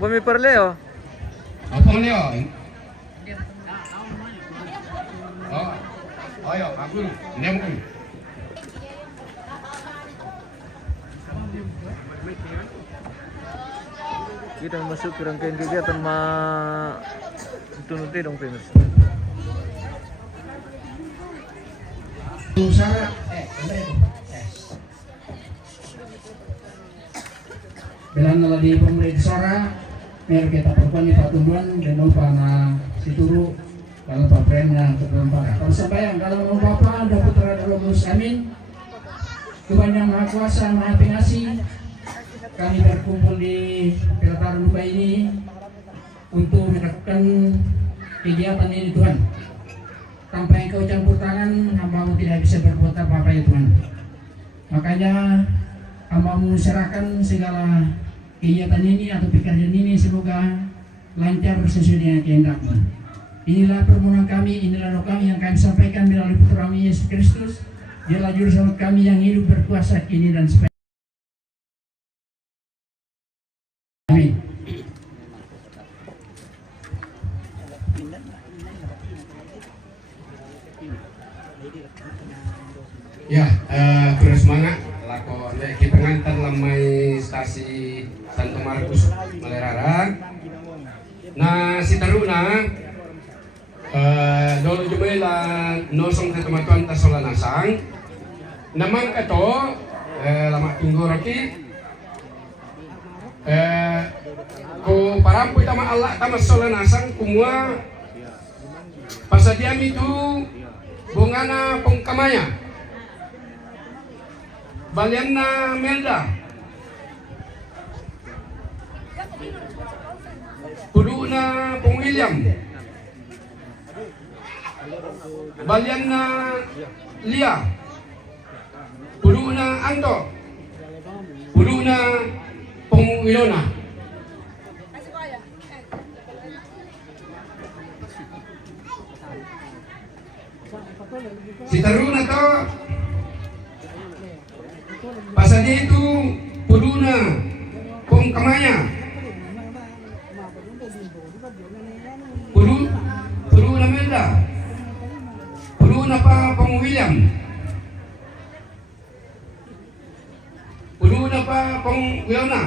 Bumi per Leo. Apa Leo? Oh, ayo, aku Leo mungkin. Kita masuk ke rangkaian kegiatan tunuti dong Pinus. Usara, Belan nala di pemerintah Sora, mer kita perpani patunduan dan lupa na situru kalau papren na terlempar. Kalau sampai kalau mau bapak ada putra dalam amin, Tuhan yang Maha Kuasa Maha Pengasih, kami berkumpul di pelataran lupa ini untuk melakukan kegiatan ini Tuhan. Tanpa Engkau campur tangan, hamba-Mu tidak bisa berbuat apa-apa ya Tuhan. Makanya hamba-Mu serahkan segala kegiatan ini atau pekerjaan ini semoga lancar sesuai dengan kehendak-Mu. Inilah permohonan kami, inilah doa kami yang kami sampaikan melalui putra kami Yesus Kristus. Dialah juru selamat kami yang hidup berkuasa kini dan sampai. Amin. Ya, terus semangat lakon kita ngantar lamai stasi Santo Markus Malerara. Nah, si taruna dolo jumela nosong sa tumatuan tasola nasang. Naman kato lama tunggu roki ko parampoy tama Allah tama sola nasang kumua pasadiam itu bungana pongkamaya. Balianna Melda Puduna Pong William Balianna Lia Puduna Anto Puduna Pong Wilona. Si taruna to pasadnya itu Puduna Pong Kamaya Puduna Melda Puduna pa Pong William Puduna pa Pong Wilona.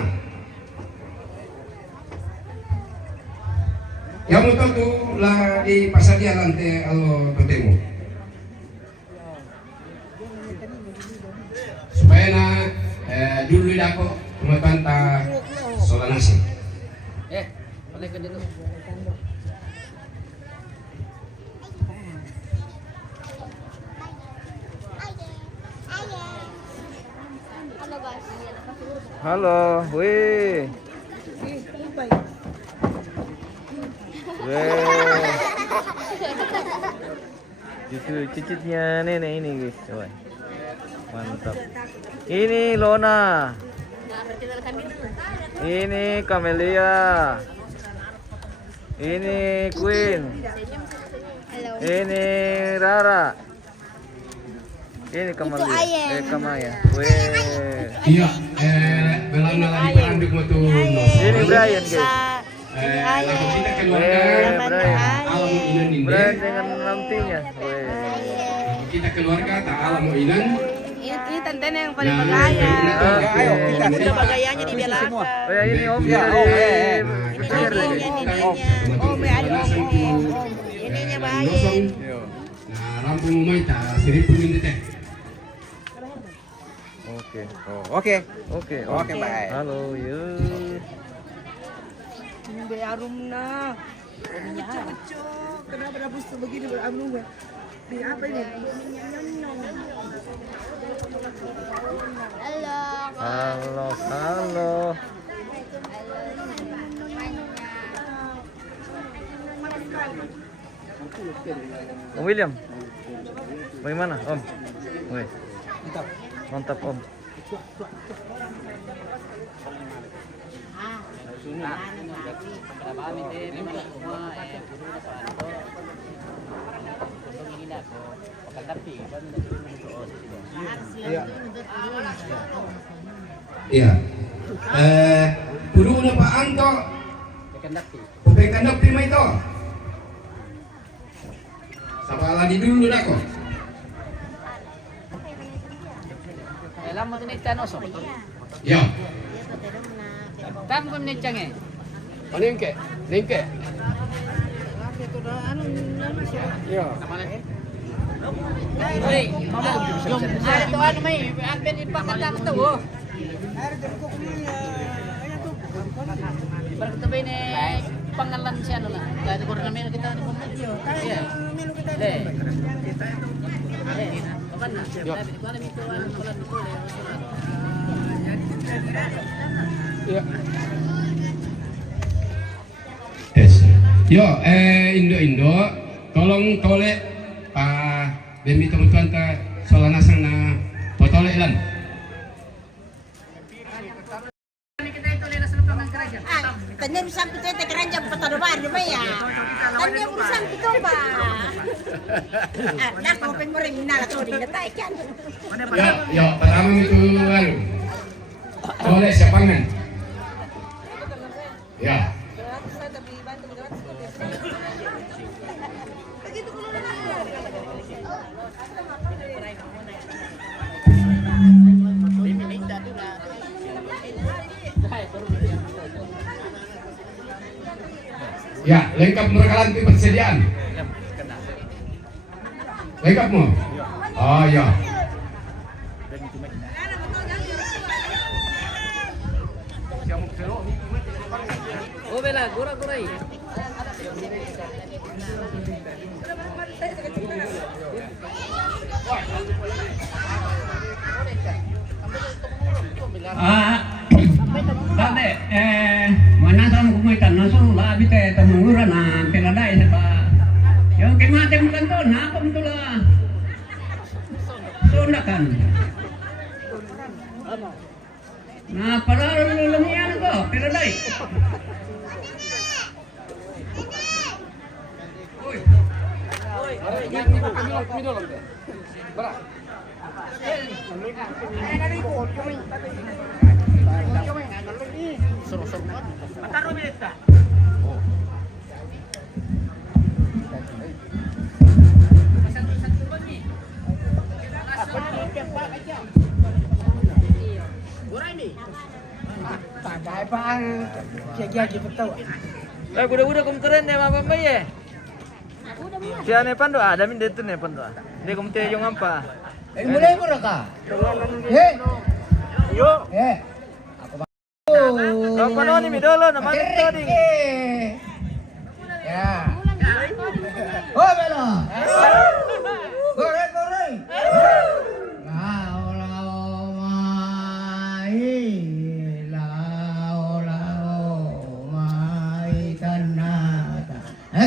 Yang itu tu lah di pasadnya lantai alo ketemu supaya na dulu dako kumatanta solanasi. Boleh ke dulu. Halo, wih. Cucu cicitnya nenek ini guys, coba. Mantap. Ini Lona. Ini Camelia. Ini Queen. Ini Rara. Ini Kamaya. Iya, belang lagi peranduk matu. Ini Brian guys. Lagu kita keluarga alam inan ini. Brian dengan nantinya. Kita keluarga tak alam inan. Ini tantenya yang paling bergaya. Ayo, kita sudah bergayanya di belakang. Oh ya ini Om Ini dari Om, ada Om. Ininya baik. Nah, rampung umay ta sirip ini teh. Oke, baik. Halo, yuk. Ini harum nah. Kenapa dapus begini berarum ya? Di apa ini? Halo. Om William, bagaimana Om? Wih, mantap Om. Iya. Puduna Pak Anto kandapi. Upeng kandap prima itu. Sabala di dulu dako. Alam mo tinit tano so. Ya. Tam kun ni change. Lengke. Lengke. Ya. Hey, mama. Yung to ano may admin ipakatang to. Oh. Barang tabi ni pangalan siya ano na. Dahil ko rin namin kita ni Pamilyo. Iya. Deh. Kapan na? Sabi ko alam ito ang kulan nito. Ya. Yes. Yo, Indo, tolong tolek bemi teman-teman ta solanasang na potolek lan. Tanya bisa kita keranjang petadobar di ya. Tanya urusan kita ba. Nak mau pemering nala tuh diletakkan. Ya, pertama itu anu. Tolek siapangan. Ya. Ya, lengkap merekalan persediaan. Lengkap mo? Oh, ya. Oh bela, gura-gurai. Dade, manasam kumitan nasul labi teh temungura na peladai sa pa. Yung kemate mo kanto, napa mo tula. Sundakan. Na pararo lulumian ko, peladai. Udah kum keren ya apa mbak ya? Si ane pandu ada min detu ne pandu. Dia kum teh yung apa? Mulai mo ka. He. Yo. He. Kau pano ni midolo na man tadi. Ya. Oh bela. Goreng.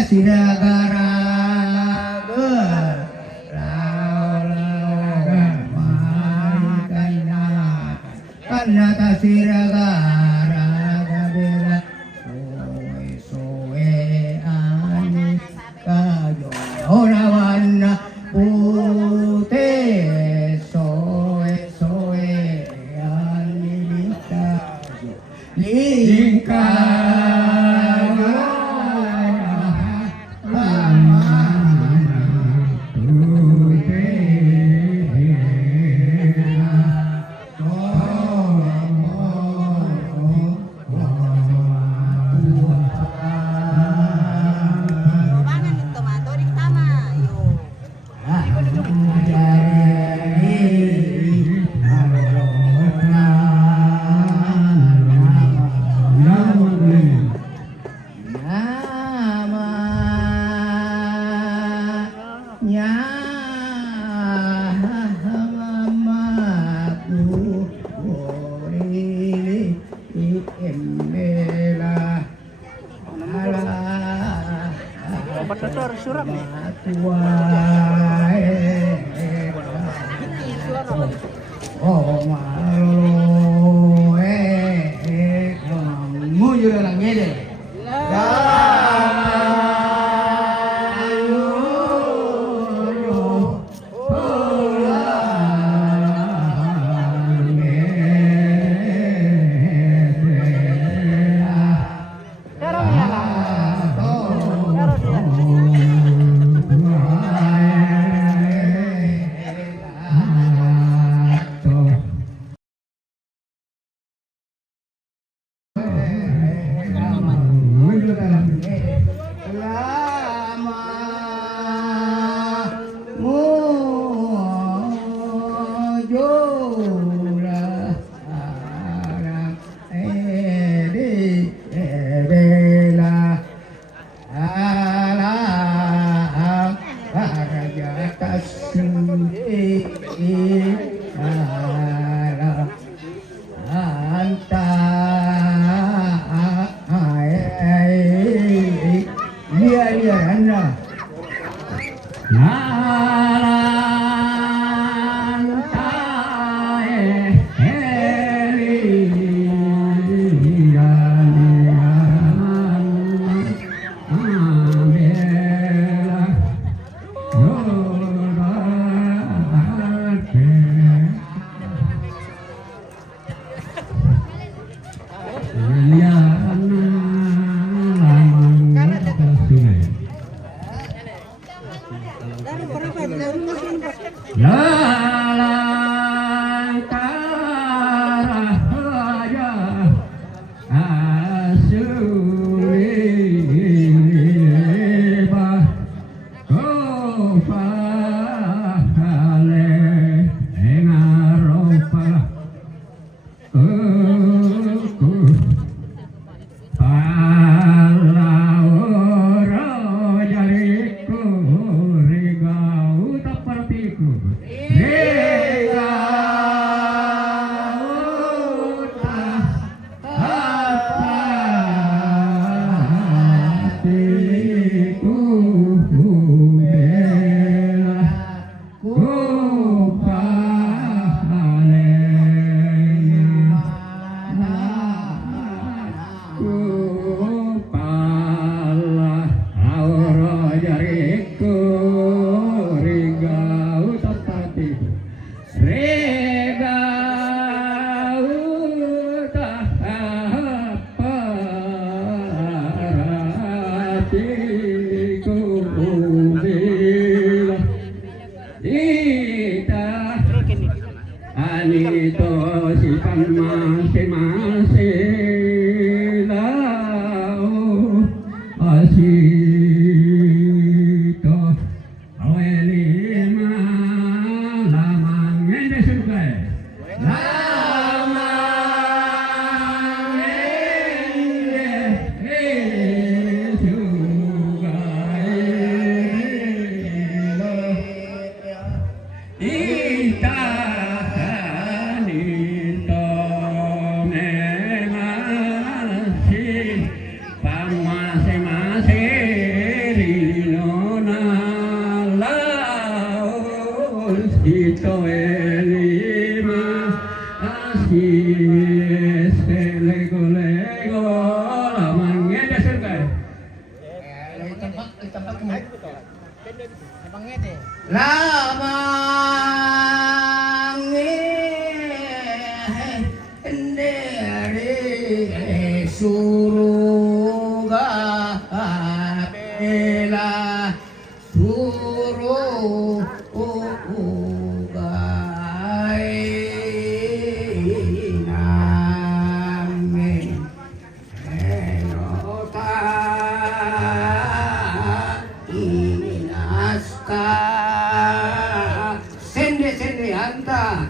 Siragara kanata siragara gabera soe ani kayo orawana pute soe ani kayo lingkayo lamang dari surga bela sende anta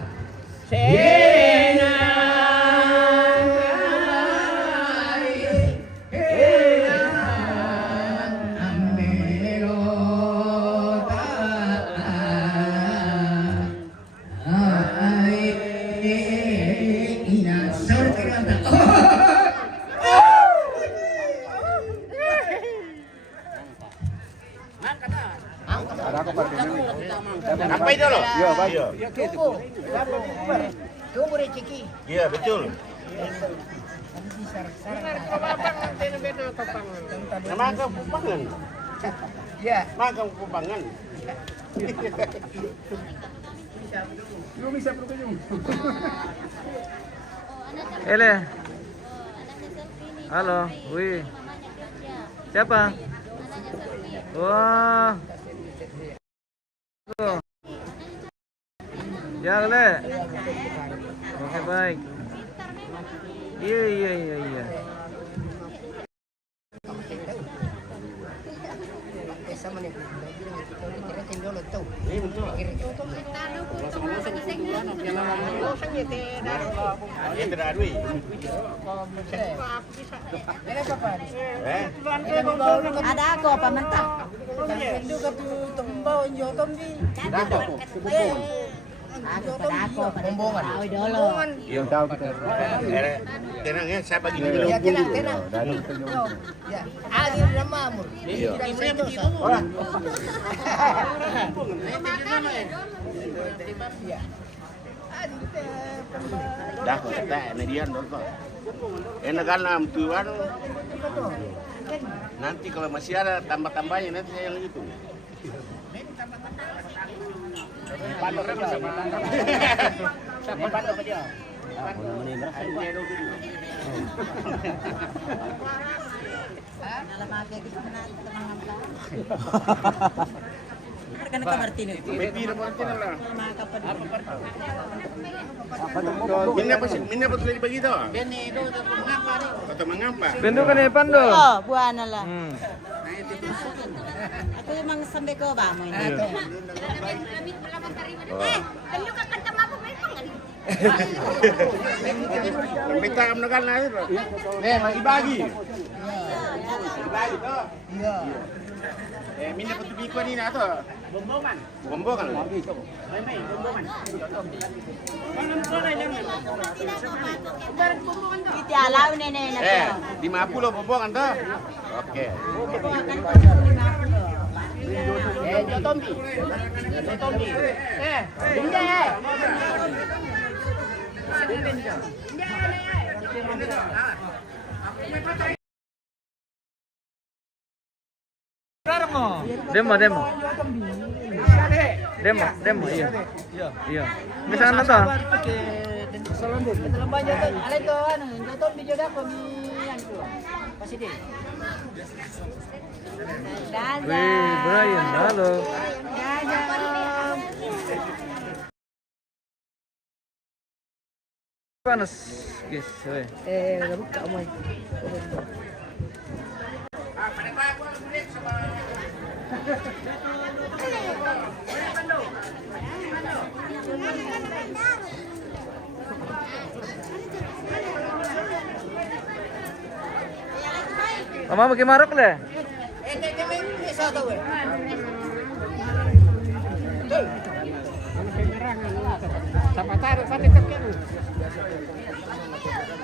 Apa itu loh? Iya, Pak. Tunggu rezeki. Iya, betul. Nama Kupangan. ya Magang Kupangan. Ele. Halo, wih. Siapa? Wah. Tuh. Ya, Le. Oke, baik. Iya. Ada aku apa mentah? Aku pada aku pada tahu dulu. Yang tahu kita. Tenang ya, saya bagi dulu. Ya tenang. Ya, ada nama mur. Dah kata median dulu. Enak kan tuan. Nanti kalau masih ada tambah-tambahnya nanti saya yang itu. Pandok sama siapa pandok dia? Kan kabar tino. Minna betul begitu. Atau mengapa? Bendo kan ya Pando? Oh, buana lah. Hmm. Aku emang sampai ke bamo ini. Minta menekan itu. Masih bagi. Bagi toh. iya Minna betul bikuan ini atau? Bombongan. Bombongan. Kita alau nenek. 50 bombongan toh. Oke. Jotombi. Benda. Demo, iya. Iya. Bisa nonton? Wih, Brian, halo. Panas, guys. Buka moy. Mama pakai marok le?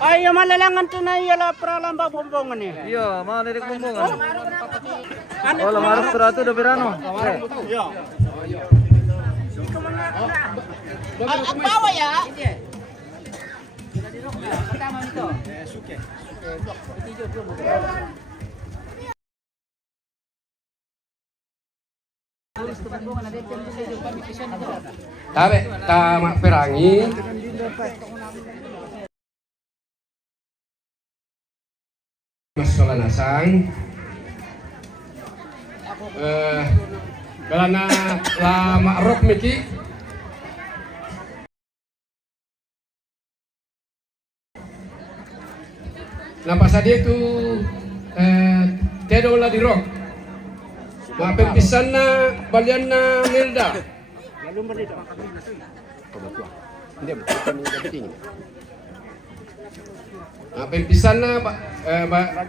Ay, malalangan to na yala pralamba bombongan ni. Iya, mau dari kumbungan. Oh, lamarok teratur udah berano. Iya. Ang bawa ya. Pertama nito. Suke. Tabe tamak perangi. Masalah nasang. Karena lama rok miki. Nampak saja itu tedo lah di rok. Ma pempisan na balian na Milda. Ma pempisan na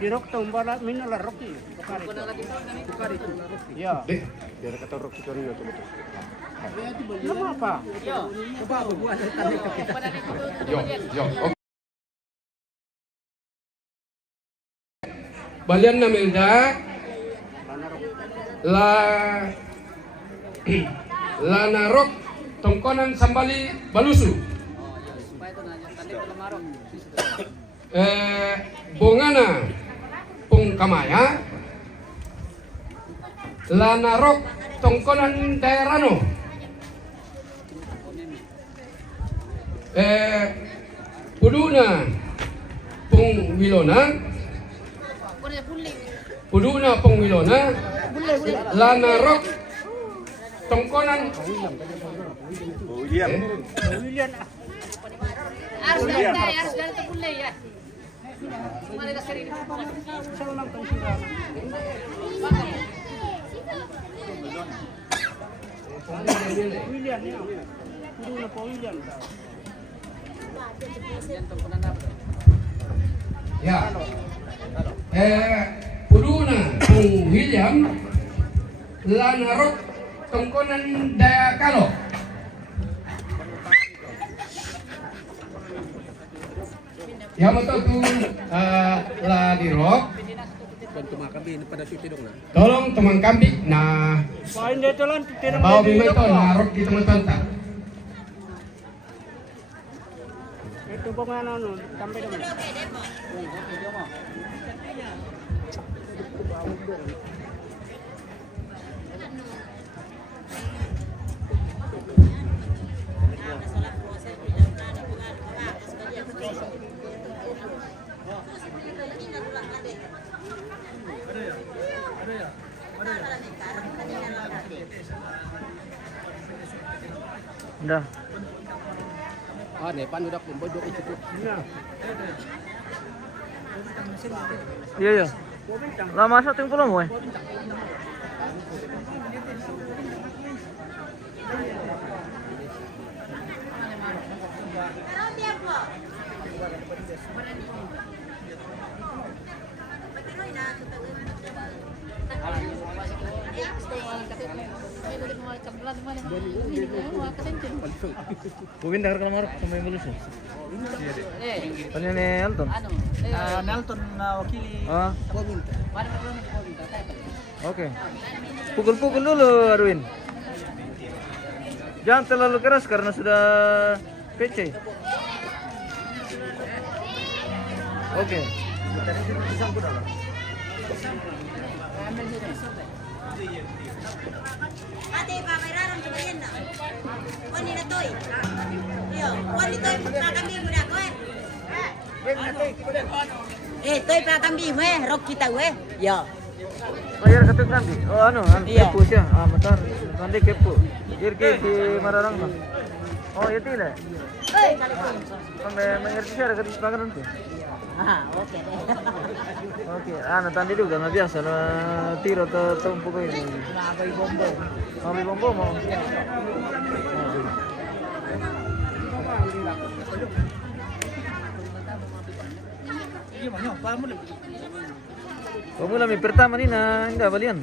Di rok tu mbala minala roki. Bukari. Ya. Biar kata rok itu ni tu. Nama apa? Yo. Okay. Balian na Milda. La narok tongkonan sambali balusu. Bongana pung kamaya. La narok tongkonan daerano. Puduna pung wilona. Puduna pung wilona. Lana rok tongkonan William. Harus dari terpulih ya. Mana dah sering. William ya. Puduna po William. ya. Puduna pung William. Lana rok tongkonan daya kalo. Ya betul tu la di rok. Tolong teman kambing nah Pain dia tu lan tidak bawa bimba itu narok di teman-teman tak. itu bagaimana nu sampai dong. Dah. Nepan udah kumpul itu cukup. Iya ya. Lah masa ting pulang moe. Kuwin dah kamar sama yang lulus. Tanya ni Elton. Nelton wakili. Ah. Oke. Pukul-pukul dulu Arwin. Jangan terlalu keras karena sudah PC. Oke. Ate, pameraran ko yan na. Wani na toy. Yo, wani toy pakambi mo na ko eh. Toy pakambi mo eh, rok kita we. Yo. Bayar ketuk nanti. Oh anu, Iya. kepu sih. Ah, bentar. Nanti kepu. Jirki di Mararang mah. Oh, itu lah. Sampai mengerti saya ada kerja pangeran tuh. Oke deh. Oke, nanti juga nggak biasa na tiro atau tumpu ini. Naboy bombo. Mau beli bombo mau. Kamu lami pertama nih na enggak balian.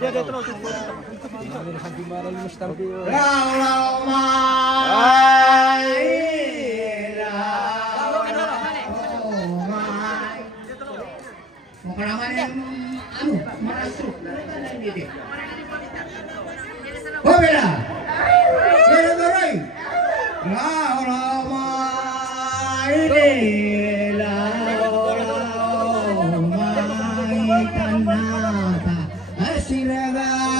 Dia terus. Mau kenapa anu masuk ini. Oh beda. Beda berai. Lama ini lama tanah asiraga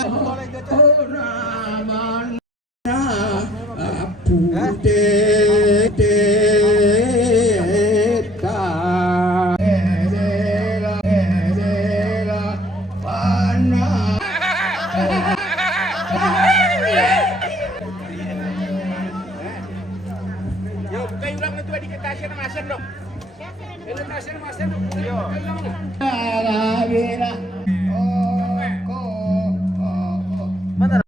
Mana?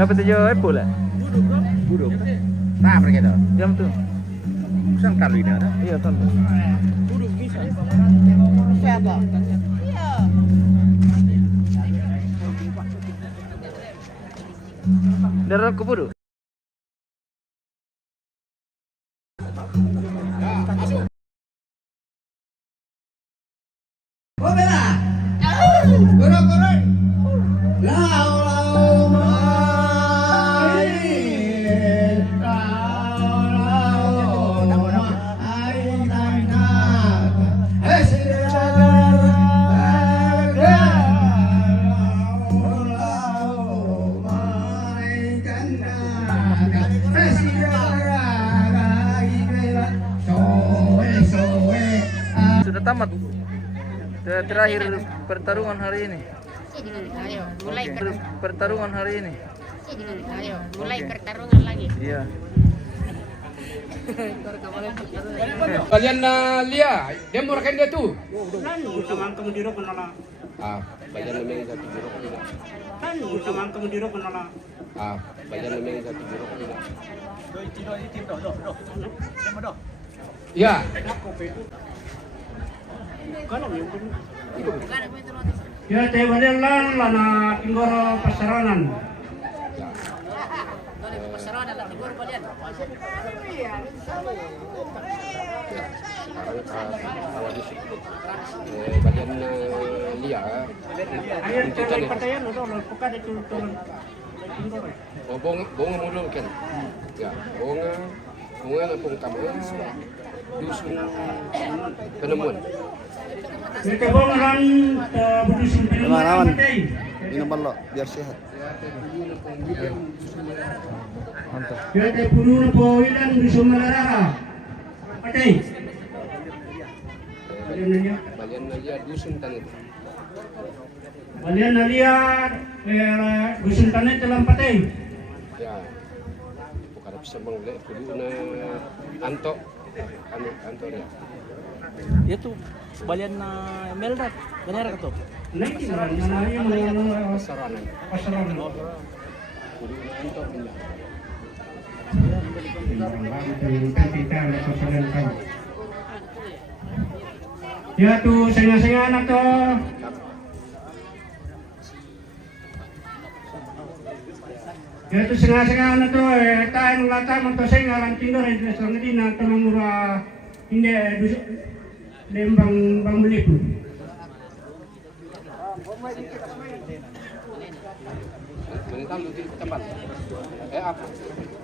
Apa tu jual apple lah? Buruk. Nah, mereka tu. Jam tu. Sang talu ini ada. Iya kan. Siapa? Iya. Darah kubur. Sudah tamat. Terakhir pertarungan hari ini. Ayo, mulai Pertarungan hari ini. ayo, mulai pertarungan lagi. Iya. Kalian Lia, dia mau rekan dia tu. Gusto man kamu dirok na Ah, bayan na may satu biro nila. Gusto man kamu dirok na Ah, bayan na may satu biro nila. Ya, Ya, tayo wala lang na pinggoro pasaranan. ya. Pasaran adalah libur kalian. Sekarang awal di situ. Bayan na Lia. Ayan, tayo patayan no, pagka dito tulong. Oh, bunga mulu kan. Ya, bunga na pong kamay. Dusun penemuan. Kita bongran berdusun Lawan. patay. Minum balok biar sehat. Mantap. Ya, tayo puno na po ilan berdusun malarara. Patay. Balian na niya. Bayan na Lia dusun tanit. Balian na lihat, dusun tanay talang patay. Ya. Bukan bisa mengelak kudu na anto. Anto dia. Dia tuh balian na Meldat. Benar ka to? Nanti malah yang mana Pasaranan. pasaranan. Kudu na anto pindah. Ya tuh senga-senga anak tuh. Ya tuh senga-senga anak tuh. Tahan latang untuk senga lanting doh. Selama ini nak tolong murah ini lembang bang belipu. Mental lu di tempat. Apa?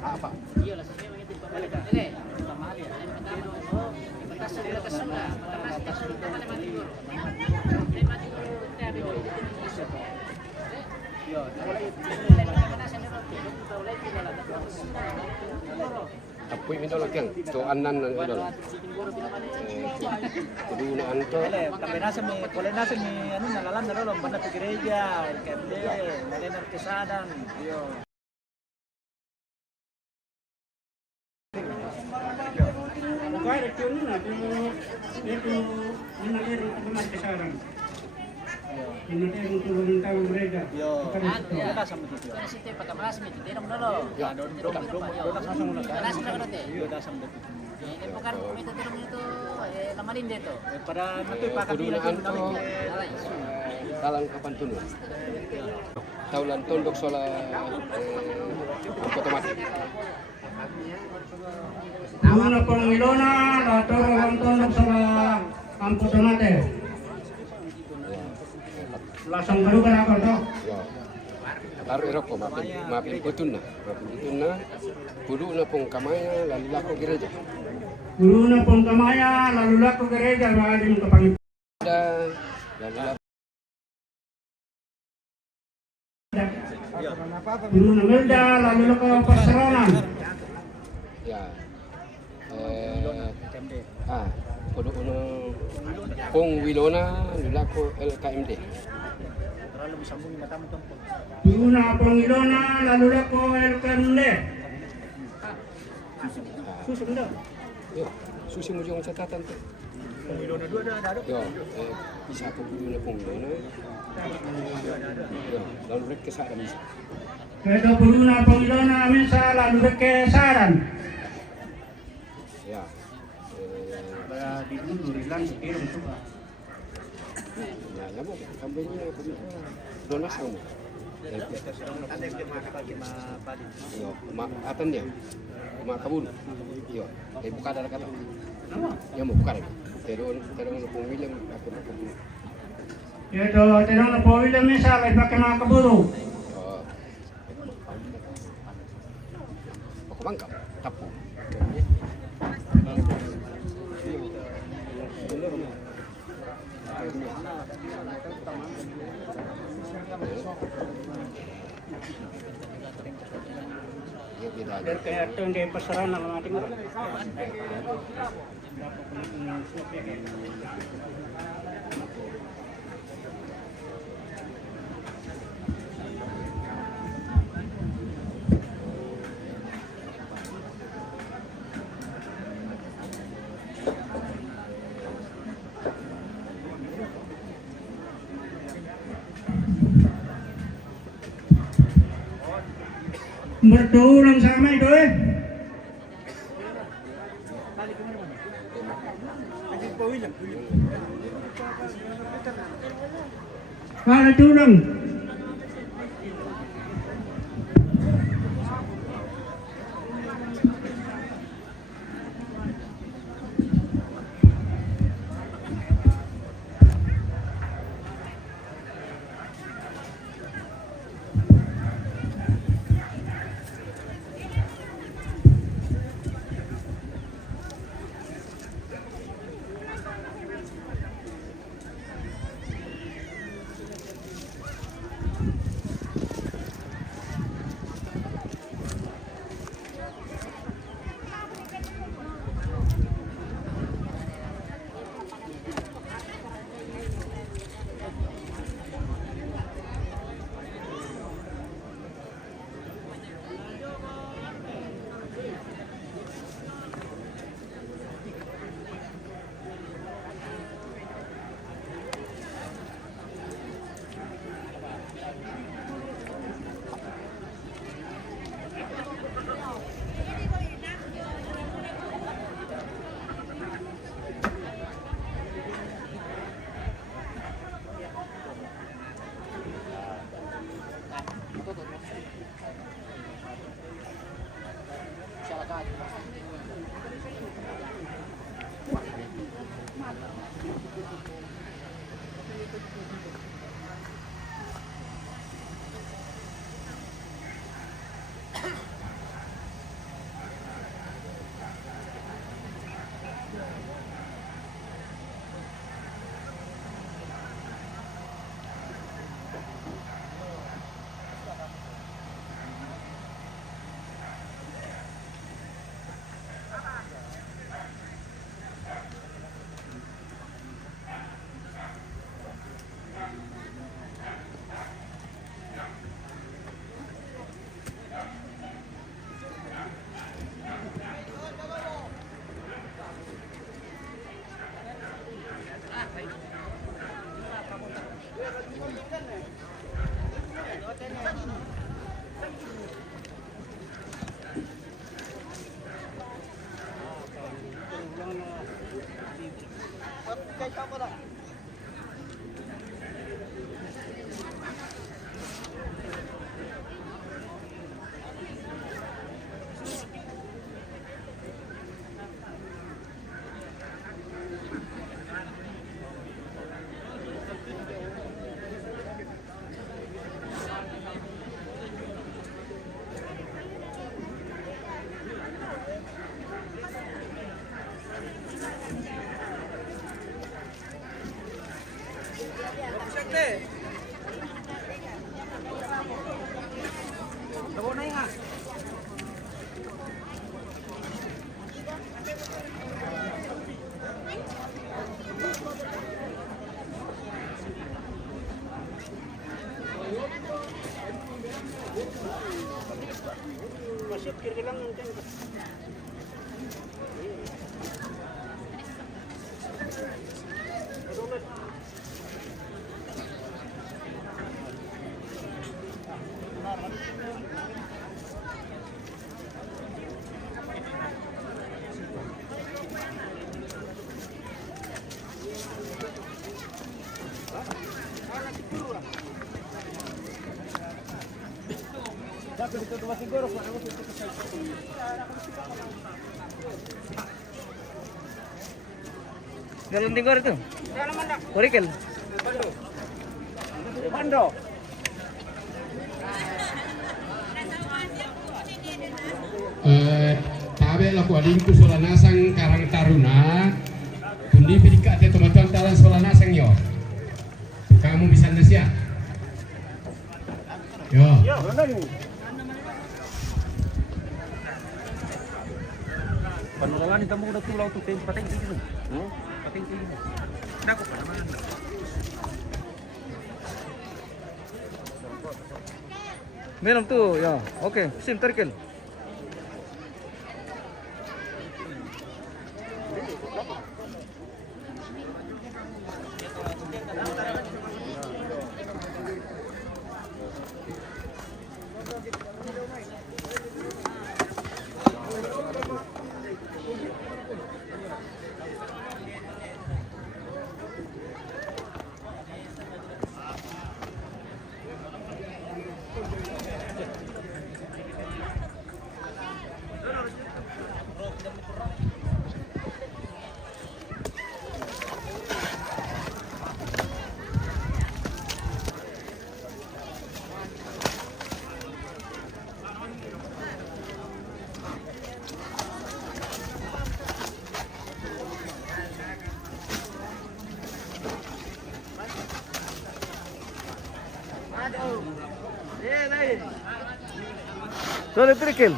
Apa? Iyalah sesuai begitu pembalik. Oke, mahal ya. Yang pertama itu batas sudah, batas sudah mana mati guru. Mati guru tapi Yo, Apoy minta lagi to anan na idol. Kudu na anto. Tapi nasa mi, kulay nasa mi, ano nalalan na ron, banda sa gereja, kende, nalinar kesadan. Yo. Bukan itu na itu menalir teman kesaran. Ini yang turun tahu mereka. Yo. Bukan Ada sama itu. Kan situ pakai beras mi, tidak dulu. Ya, Langsung na. Beras na kan Yo, ada sama itu. Ini bukan itu turun itu lamarin deh tuh. Pada nanti pakai Kudu na anto. Dalam kapan tunun. Taulan tondok sola otomatis. Una pangilona, ratoro tondok sa amputo natin. Lasang barugan ako to. Ya. Taruh roko mapin putun na. Kudu na pong kamaya lalu lako gereja. Guru na pong kamaya, lalu lako gereja, maalim kapangit. Lalu lako Guru na melda, lalu lako pasaranan. ya. Pudu uno Pong Wilona lulako LKMD. Una Pangilona lalu lako LKMD. Susun dah. Yo, susi mo yung catatan to. Pong Wilona 2 ada. Yo, isa po Wilona Pong Wilona. Yo, lalu rek ke sa bisa. Kaya Puruna Pangilona minsa lalu ke saran. Ya. Di dulu Rilan kirim tuh. Ya, mo kambingnya donasi mo. Yo, atan dia. Kabul. Yo, buka ada kata. Ya mau buka lagi. Terus pemilang aku. Itu terang na pawila minsa kay pakai mga kaburo. Ako bangka, tapo. Kaya ito hindi pasaran ng mga tingin. Bertulang sama itu Kalau tulang Galon tinggal itu. Kurikel. Pando. Tabe laku adingku solanasang Karang Taruna. Kundi pedikat te tomatuan talan solanasang yo. Kamu bisa Indonesia. Yo. Panurangan di tamu udah tulau tuh pateng gitu. Pateng gitu. Ada kok mana? Minum tuh ya. Oke, sim terkel. Sorry, trikel.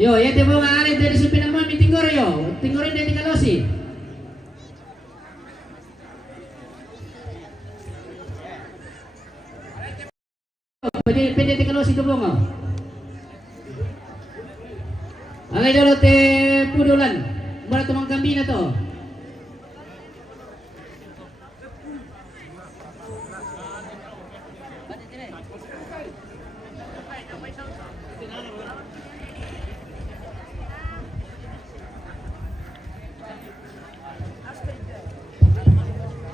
Yo, ya te bunga alin dari supina mo mitinggor yo. Tinggorin dari Kalosi. Pwede Kalosi ke bunga. Alay dulu te pudulan. Mula tumang kambina to.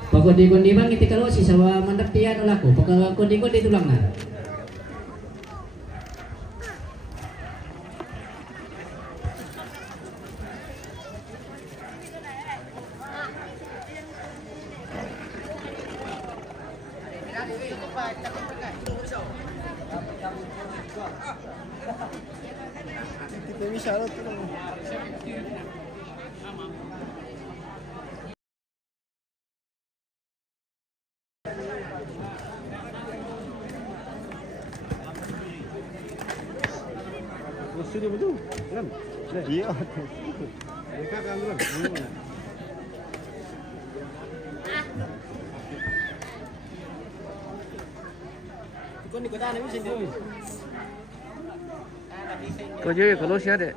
Pagkundi-kundi bang iti Kalosi sawa mandap tiyan ulako. Pagkundi-kundi tulang na. Iya. Mereka kan bilang. Kau jadi kalau sih ada.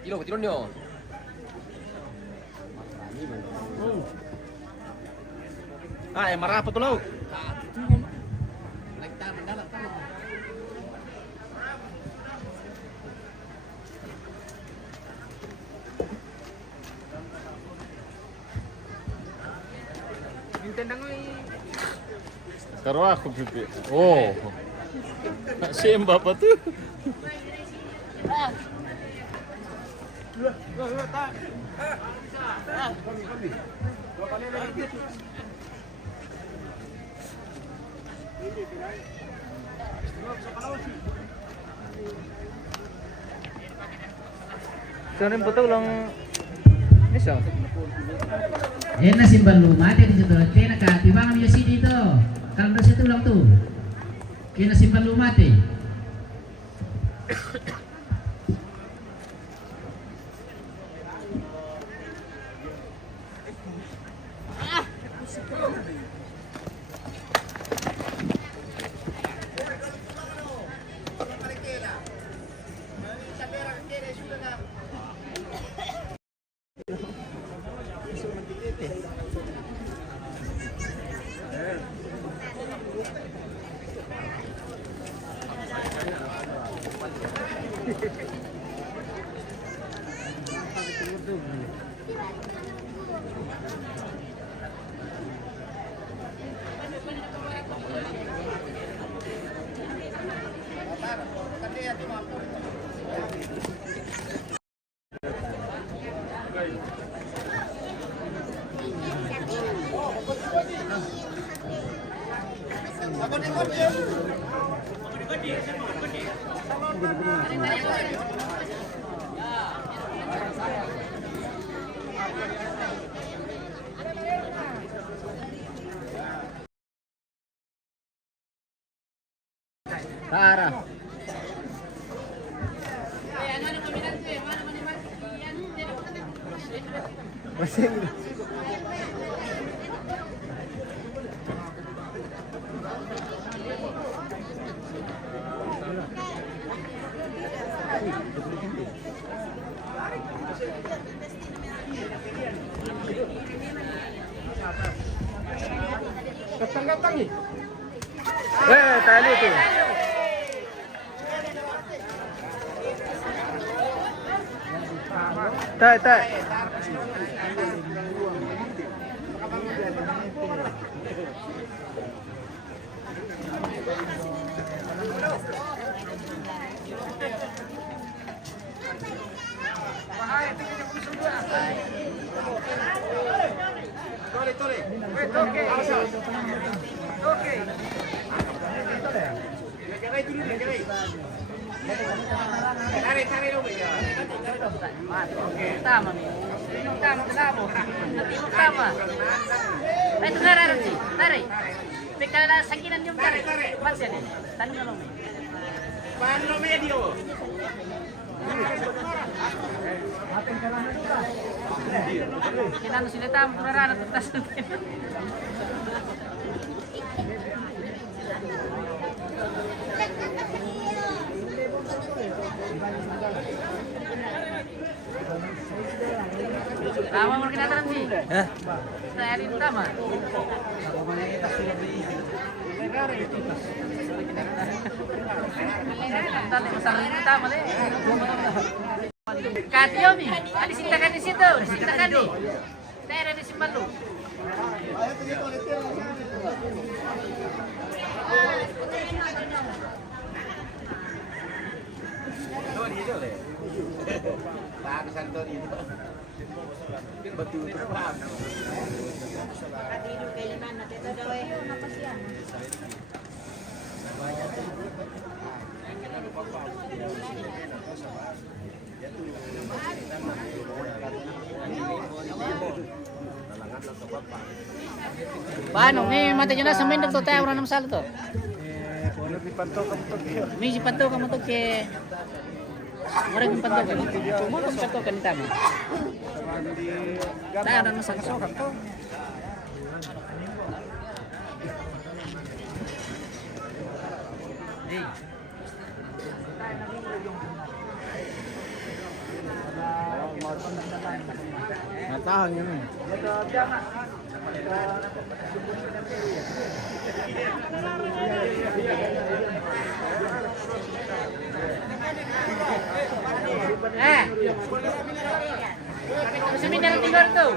Kilo ketiron yo. Ah, marah apa tuh lauk? Karo aku pipi. Oh. Simba apa tuh? Soalnya betul lang. Ini siya. Na simban lumate di situ. Kena katibangan yo sini to. Kalau dari situ lang tuh. Kena simban lumate. Tara. Datang-datang nih. Tali tu. Tak. Tama nih. Tama kenapa? Tama. Itu nara sih. Tarik. Pekala sakinan yung tarik. Pansin. Tanong na lang. Paano medio? Kinano sila tam purara tutas. Tama mo kinataran si. Hah? Saya rin tama. Tali masalah itu tama deh. Katio mi, ali sintakan di situ, sintakan di. Daerah di Simbalu. Paano? May mati nyo na sa main to tayo ng salo to. May si panto ka mo to ke. Murag yung panto ka. Mo to panto ka ni tama. Tayo na sa kasokan to. Natahan yun eh. Semin dalam tinggal tu.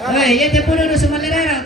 Ay, yan te puno no sa Malarara.